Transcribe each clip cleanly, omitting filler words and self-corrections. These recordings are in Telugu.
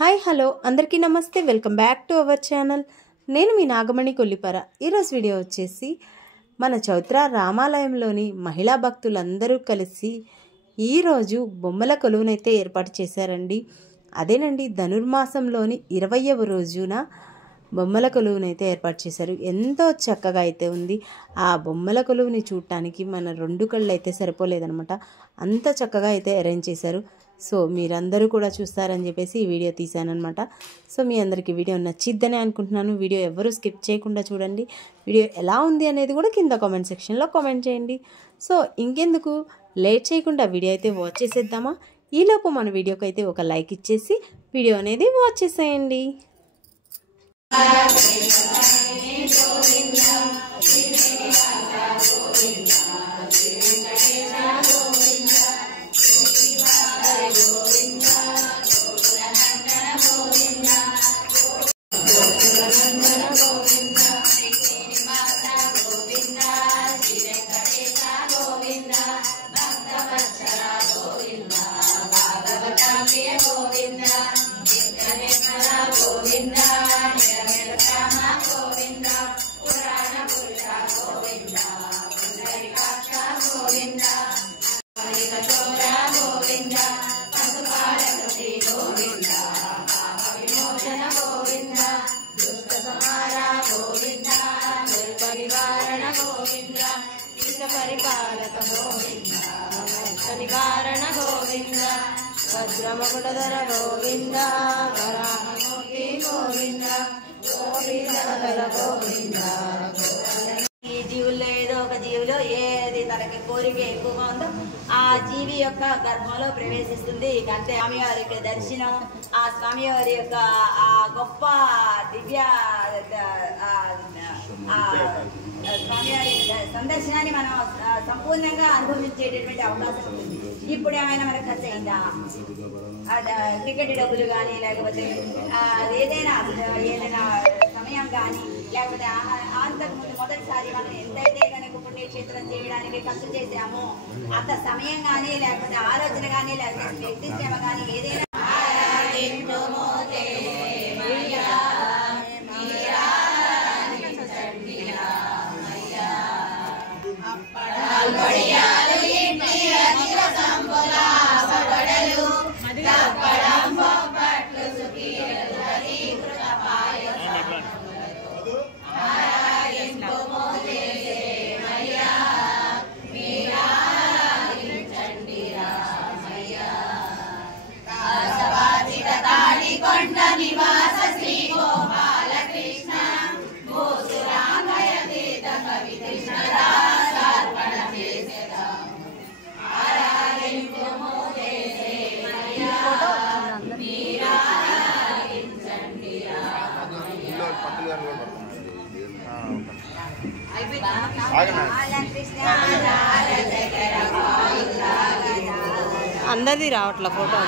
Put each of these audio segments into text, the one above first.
హాయ్ హలో అందరికీ నమస్తే welcome back to our channel. నేను మీ నాగమణి కొల్లిపర. ఈరోజు వీడియో వచ్చేసి మన చౌత్ర రామాలయంలోని మహిళా భక్తులందరూ కలిసి ఈరోజు బొమ్మల కొలువునైతే ఏర్పాటు చేశారండి. అదేనండి, ధనుర్మాసంలోని 20వ రోజున బొమ్మల కొలువునైతే ఏర్పాటు చేశారు. ఎంతో చక్కగా అయితే ఉంది. ఆ బొమ్మల కొలువుని చూడటానికి మన 2 కళ్ళు అయితే సరిపోలేదనమాట. అంత చక్కగా అయితే అరేంజ్ చేశారు. సో మీరందరూ కూడా చూస్తారని చెప్పేసి ఈ వీడియో తీశానమాట. సో మీ అందరికీ వీడియో నచ్చిద్దని అనుకుంటున్నాను. వీడియో ఎవరు స్కిప్ చేయకుండా చూడండి. వీడియో ఎలా ఉంది అనేది కూడా కింద కామెంట్ సెక్షన్లో కామెంట్ చేయండి. సో ఇంకెందుకు లేట్ చేయకుండా వీడియో అయితే వాచ్ చేసేద్దామా? ఈలోపు మన వీడియోకి అయితే ఒక లైక్ ఇచ్చేసి వీడియో అనేది వాచ్ చేసేయండి. నివారణ గోవింద వజ్రమకుటధర గోవింద వరాహమూర్తి గోవింద గోవింద. ఈ జీవుల్లో ఏదో ఒక జీవిలో ఏది తనకి కోరిక ఎక్కువగా ఉందో ఆ జీవి యొక్క గర్భంలో ప్రవేశిస్తుంది. అంతే స్వామివారి యొక్క దర్శనం, ఆ స్వామివారి యొక్క ఆ గొప్ప దివ్య స్వామివారి సందర్శనాన్ని మనం సంపూర్ణంగా అనుభవించేటటువంటి అవకాశం ఉంది. ఇప్పుడు ఏమైనా మనకు ఖర్చు అయిందా? టికెట్ డబ్బులు కానీ, లేకపోతే ఏదైనా సమయం కానీ, లేకపోతే అంతకుముందు మొదటిసారి మనం ఎంతైతే కనుక పుణ్యక్షేత్రం చేయడానికి ఖర్చు చేసామో అంత సమయం కానీ, లేకపోతే ఆలోచన కానీ, లేకపోతే వ్యక్తి శ్రమ కానీ ఏదైనా అందరిది రావట్ల ఫోటో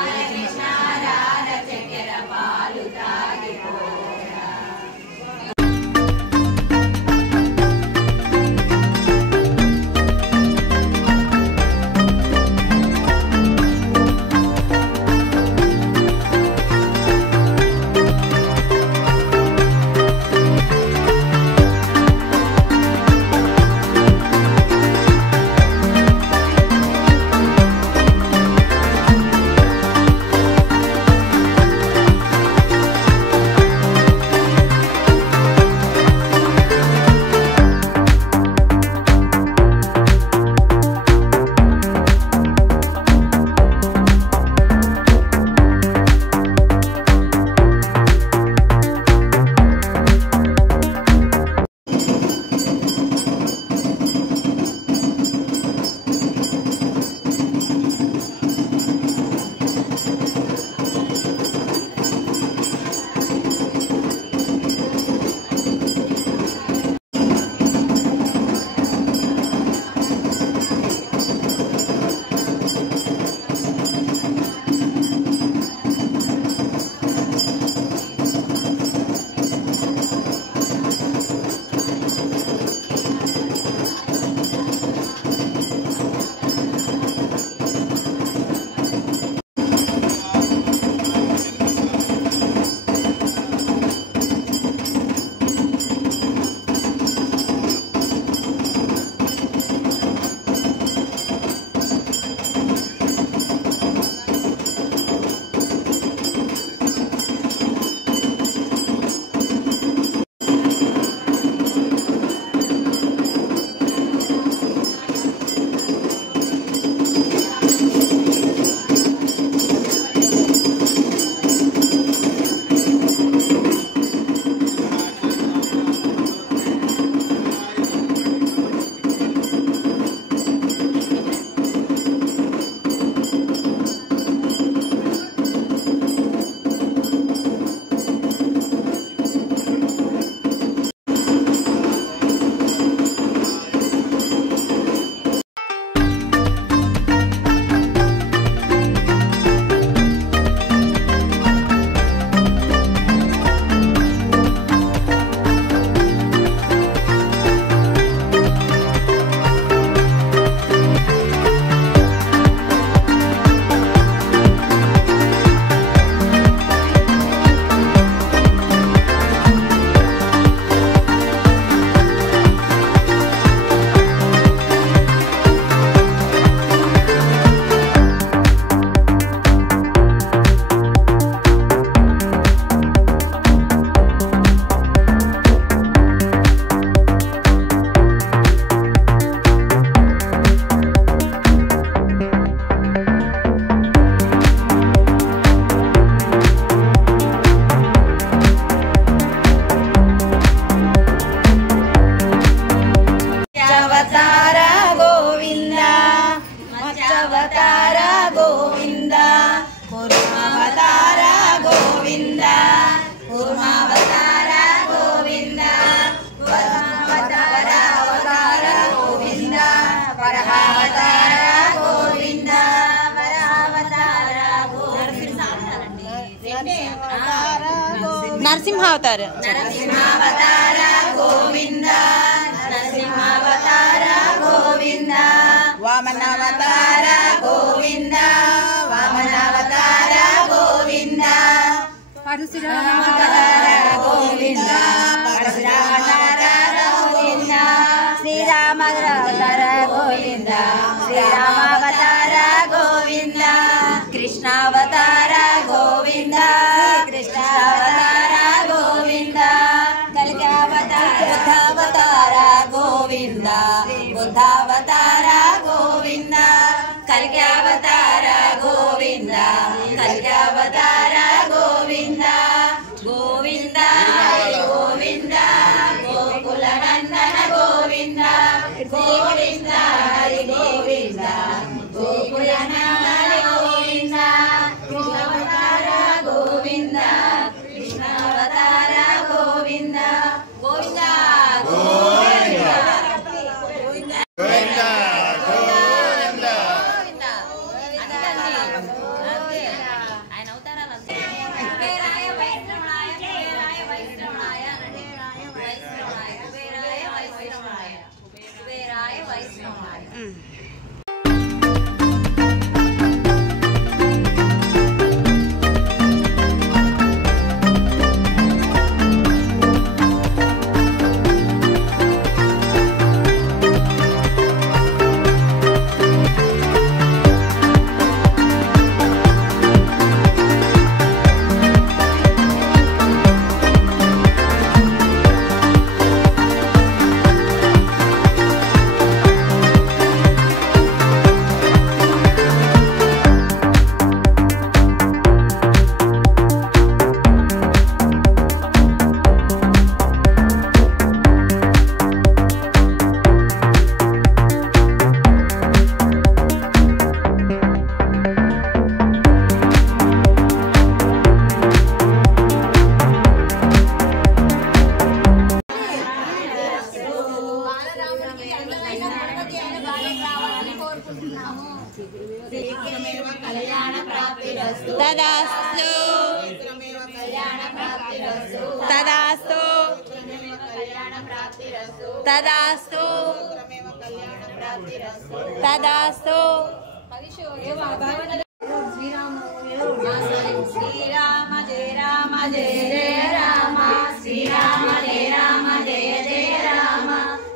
నరసింహావతార గోవింద నరసింహావతార గోవింద వామనావతార గోవింద వామనావతార గోవింద పరశురామావతార గోవింద పరశురామావతార గోవింద శ్రీరామావతార గోవింద శ్రీరామావతార గోవింద కృష్ణావతార గోవింద కృష్ణావతార గోవింద కలికావతార గోవింద బుద్ధావతార గోవింద కలికావతార గోవింద కలికావతార గోవింద గోవింద గోవింద గోకుల నందన గోవింద గోవింద హరి గోవింద గోకుల నందన గోవింద కృష్ణావతార గోవింద కృష్ణావతార గోవింద గోవింద తదాస్తు తదాస్తు తదాస్తు శ్రీరామ జయ రామ జయ జయ రామ శ్రీరామ జయ రామ జయ జయ రామ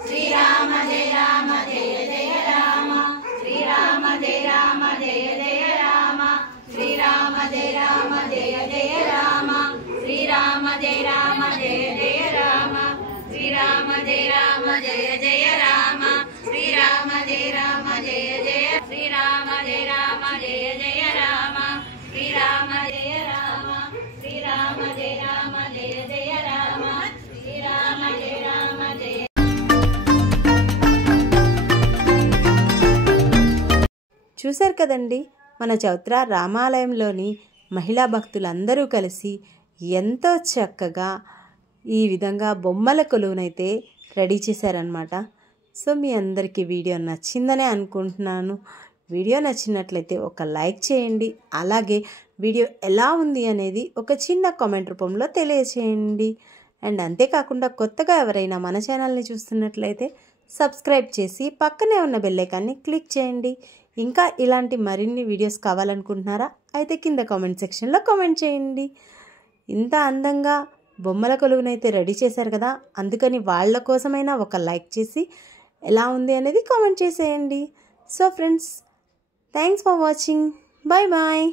శ్రీరామ జయ రామ జయ జయ రామ శ్రీరామ జయ రామ జయ జయ రామ శ్రీరామ జయ రామ జయ జయ రామ శ్రీరామ జయ రామ జయ జయ రామ శ్రీరామ జయ రామ జయ జయ రామ శ్రీరామ జయ రామ జయ జయ శ్రీరామ జయ రామ జయ జయ రామ శ్రీరామ జయ రామ శ్రీరామ జయ రామ జయ జయ రామ శ్రీరామ జయ రామ జయ చూశారు కదండి, మన చౌత్రా రామాలయంలోని మహిళా భక్తులందరూ కలిసి ఎంతో చక్కగా ఈ విధంగా బొమ్మల కొలువునైతే రెడీ చేశారనమాట. సో మీ అందరికీ వీడియో నచ్చిందనే అనుకుంటున్నాను. వీడియో నచ్చినట్లయితే ఒక లైక్ చేయండి. అలాగే వీడియో ఎలా ఉంది అనేది ఒక చిన్న కామెంట్ రూపంలో తెలియచేయండి. అండ్ అంతేకాకుండా కొత్తగా ఎవరైనా మన ఛానల్ని చూస్తున్నట్లయితే సబ్స్క్రైబ్ చేసి పక్కనే ఉన్న బెల్ ఐకాన్ని క్లిక్ చేయండి. ఇంకా ఇలాంటి మరిన్ని వీడియోస్ కావాలనుకుంటున్నారా? అయితే కింద కామెంట్ సెక్షన్లో కామెంట్ చేయండి. ఇంత అందంగా బొమ్మల కొలువునైతే రెడీ చేశారు కదా, అందుకని వాళ్ళ కోసమైనా ఒక లైక్ చేసి ఎలా ఉంది అనేది కామెంట్ చేసేయండి. So friends, thanks for watching. Bye bye.